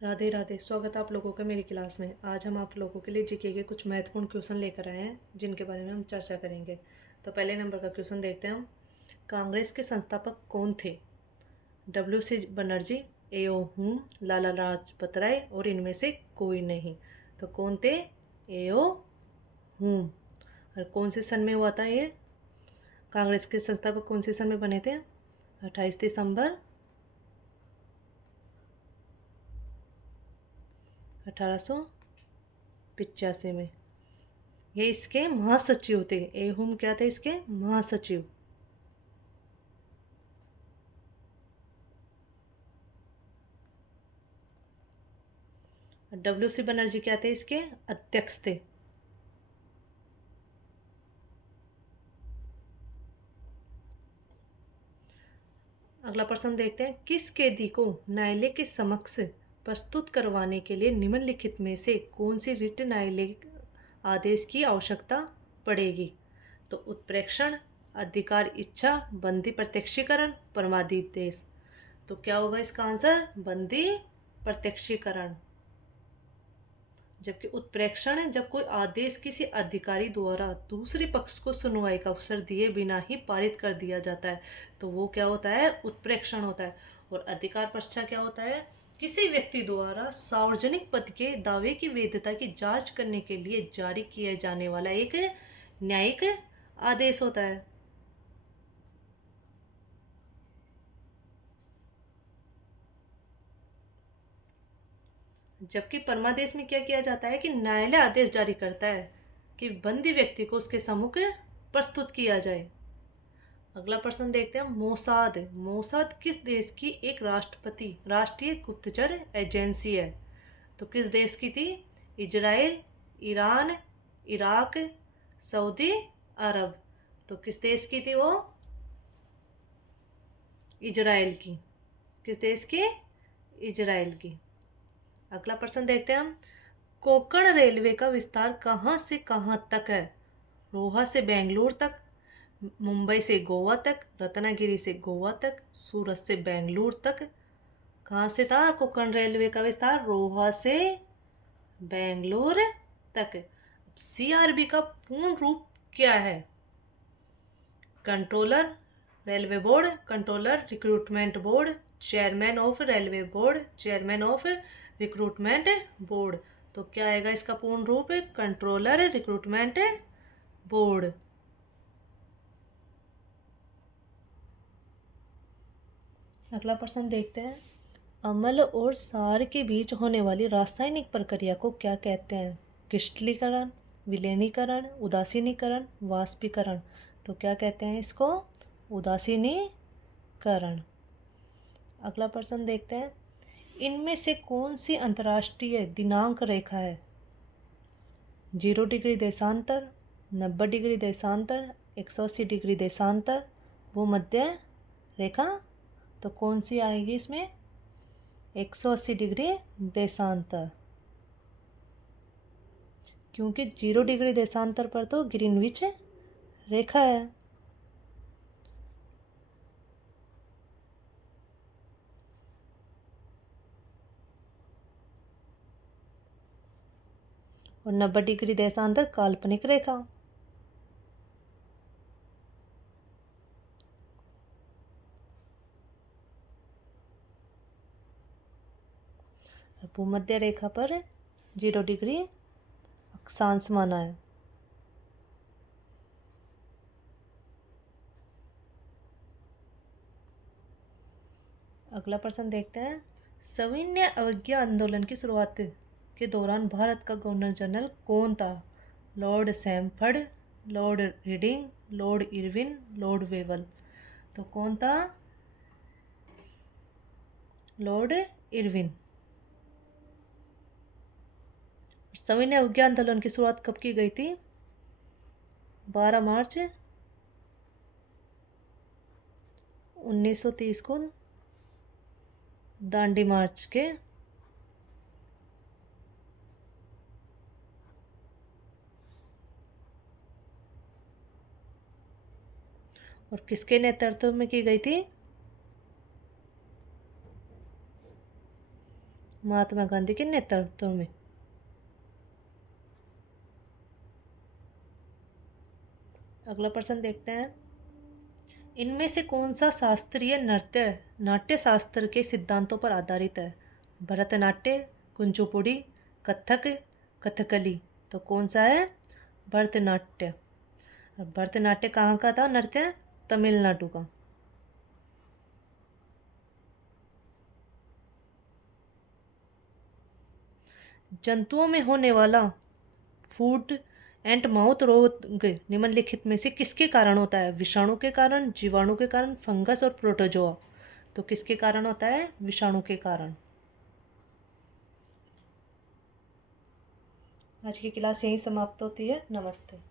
राधे राधे। स्वागत है आप लोगों का मेरी क्लास में। आज हम आप लोगों के लिए जीके के कुछ महत्वपूर्ण क्वेश्चन लेकर आए हैं जिनके बारे में हम चर्चा करेंगे। तो पहले नंबर का क्वेश्चन देखते हैं हम। कांग्रेस के संस्थापक कौन थे? डब्ल्यू सी बनर्जी, ए ओ हुम, लाला लाजपत राय और इनमें से कोई नहीं। तो कौन थे? ए ओ हुम। और कौन से सन में हुआ था ये? कांग्रेस के संस्थापक कौन से सन में बने थे? 28 दिसंबर 1885 में। ये इसके महासचिव थे। ए हुम क्या थे? इसके महासचिव। डब्ल्यू सी बनर्जी क्या थे? इसके अध्यक्ष थे। अगला प्रश्न देखते हैं। किस कैदी को न्यायालय के समक्ष प्रस्तुत करवाने के लिए निम्नलिखित में से कौन सी रिट न्यायालयिक आदेश की आवश्यकता पड़ेगी? तो उत्प्रेक्षण, अधिकार इच्छा, बंदी प्रत्यक्षीकरण, परमादेश। तो क्या होगा इसका आंसर? बंदी प्रत्यक्षीकरण। जबकि उत्प्रेक्षण है जब कोई आदेश किसी अधिकारी द्वारा दूसरे पक्ष को सुनवाई का अवसर दिए बिना ही पारित कर दिया जाता है, तो वो क्या होता है? उत्प्रेक्षण होता है। और अधिकार पश्चा क्या होता है? किसी व्यक्ति द्वारा सार्वजनिक पद के दावे की वैधता की जांच करने के लिए जारी किया जाने वाला एक न्यायिक आदेश होता है। जबकि परमादेश में क्या किया जाता है कि न्यायालय आदेश जारी करता है कि बंदी व्यक्ति को उसके सम्मुख प्रस्तुत किया जाए। अगला प्रश्न देखते हैं। मोसाद मोसाद किस देश की एक राष्ट्रीय गुप्तचर एजेंसी है? तो किस देश की थी? इजराइल, ईरान, इराक, सऊदी अरब। तो किस देश की थी वो? इजराइल की। किस देश की? इजराइल की। अगला प्रश्न देखते हैं हम। कोंकण रेलवे का विस्तार कहाँ से कहाँ तक है? रोहा से बेंगलुरु तक, मुंबई से गोवा तक, रत्नागिरी से गोवा तक, सूरत से बेंगलुरु तक। कहाँ से था कोंकण रेलवे का विस्तार? रोहा से बेंगलुरु तक। सीआरबी का पूर्ण रूप क्या है? Controller railway board, controller recruitment board, chairman of railway board, chairman of recruitment board. तो क्या आएगा इसका पूर्ण रूप? Controller recruitment board. अगला प्रश्न देखते हैं। अम्ल और क्षार के बीच होने वाली रासायनिक प्रक्रिया को क्या कहते हैं? क्रिस्टलीकरण, विलयनीकरण, उदासीनीकरण, वाष्पीकरण। तो क्या कहते हैं इसको? उदासीनीकरण। अगला प्रश्न देखते हैं। इनमें से कौन सी अंतर्राष्ट्रीय दिनांक रेखा है? 0 डिग्री देशांतर, 90 डिग्री देशांतर, 180 डिग्री देशांतर, भूमध्य रेखा। तो कौन सी आएगी इसमें? 180 डिग्री देशांतर। क्योंकि 0 डिग्री देशांतर पर तो ग्रीनविच रेखा है। और 90 डिग्री देशांतर काल्पनिक रेखा। भूमध्य रेखा पर 0 डिग्री अक्षांश माना है। अगला प्रश्न देखते हैं। सविनय अवज्ञा आंदोलन की शुरुआत के दौरान भारत का गवर्नर जनरल कौन था? Lord Chelmsford, Lord Reading, Lord Irwin, Lord Wavell. तो कौन था? Lord Irwin. सविनय अवज्ञा आंदोलन की शुरुआत कब की गई थी? 12 मार्च 1930 को दांडी मार्च के। और किसके नेतृत्व में की गई थी? महात्मा गांधी के नेतृत्व में। अगला प्रश्न देखते हैं, इनमें से कौन सा शास्त्रीय नृत्य नाट्य शास्त्र के सिद्धांतों पर आधारित है? भरतनाट्य, कुचिपुड़ी, कथक, कथकली। तो कौन सा है? भरतनाट्य। भरतनाट्य कहाँ का था नृत्य? तमिलनाडु का। जंतुओं में होने वाला फूट एंड माउथ रोग निम्नलिखित में से किसके कारण होता है? विषाणु के कारण, जीवाणु के कारण, फंगस और प्रोटोजोआ। तो किसके कारण होता है? विषाणु के कारण। आज की क्लास यहीं समाप्त होती है। नमस्ते।